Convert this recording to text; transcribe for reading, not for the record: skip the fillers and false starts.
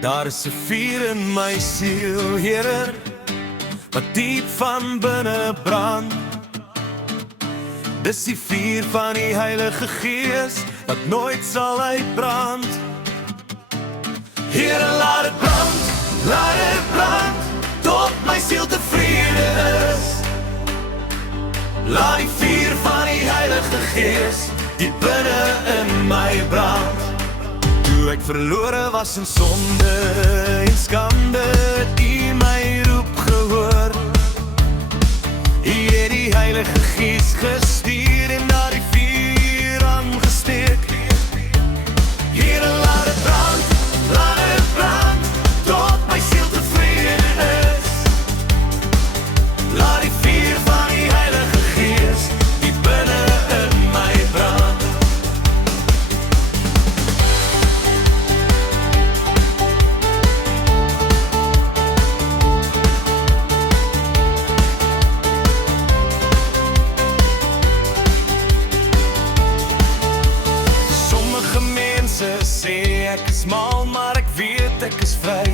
Daar is 'n vuur in my siel, Here, wat diep van binne brand. Dis die vuur van die Heilige Gees, wat nooit sal uitbrand. Here, laat het brand, tot my siel tevrede is. Laat die vuur van die Heilige Gees, diep binne in my brand. Toe ek verlore was in sonde en skande, het U my roep gehoor. U het die Heilige Gees gestuur en daar die vuur aangesteek. Here, laat het brand, tot my siel tevrede is. Laat die vuur van die Heilige Gees, diep binne in my brand. Sê ek is mal, maar ek weet ek is vry.